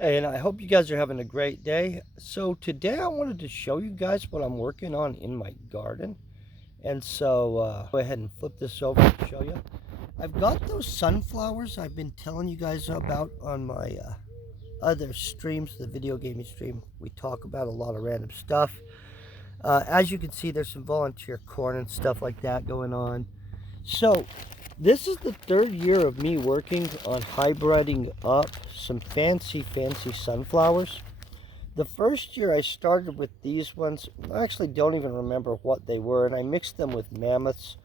Hey, and I hope you guys are having a great day. So today I wanted to show you guys what I'm working on in my garden. And so go ahead and flip this over and show you. I've got those sunflowers I've been telling you guys about on my other streams, the video gaming stream. We talk about a lot of random stuff. As you can see, there's some volunteer corn and stuff like that going on. So this is the third year of me working on hybriding up some fancy sunflowers. The first year I started with these ones. I actually don't even remember what they were, and I mixed them with mammoths.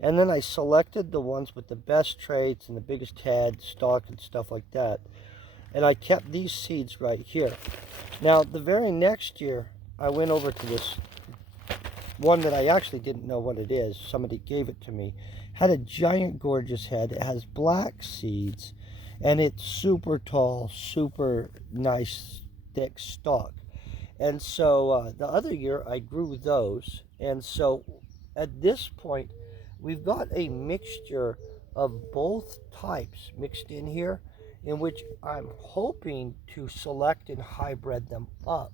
And then I selected the ones with the best traits and the biggest head, stalk, and stuff like that. And I kept these seeds right here. Now, the very next year, I went over to this one that I actually didn't know what it is. Somebody gave it to me. Had a giant gorgeous head. It has black seeds, and it's super tall, super nice, thick stalk. And so the other year I grew those. And so at this point, we've got a mixture of both types mixed in here, in which I'm hoping to select and hybrid them up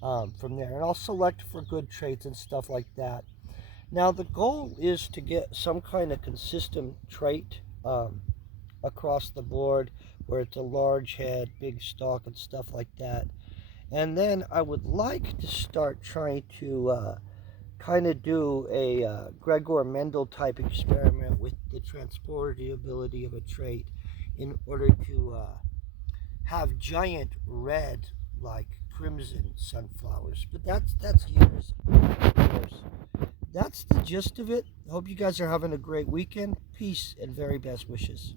from there. And I'll select for good traits and stuff like that. Now the goal is to get some kind of consistent trait across the board where it's a large head, big stalk, and stuff like that. And then I would like to start trying to kind of do a Gregor Mendel type experiment with the transportability of a trait in order to have giant red like crimson sunflowers. But that's years, of course. That's the gist of it. I hope you guys are having a great weekend. Peace and very best wishes.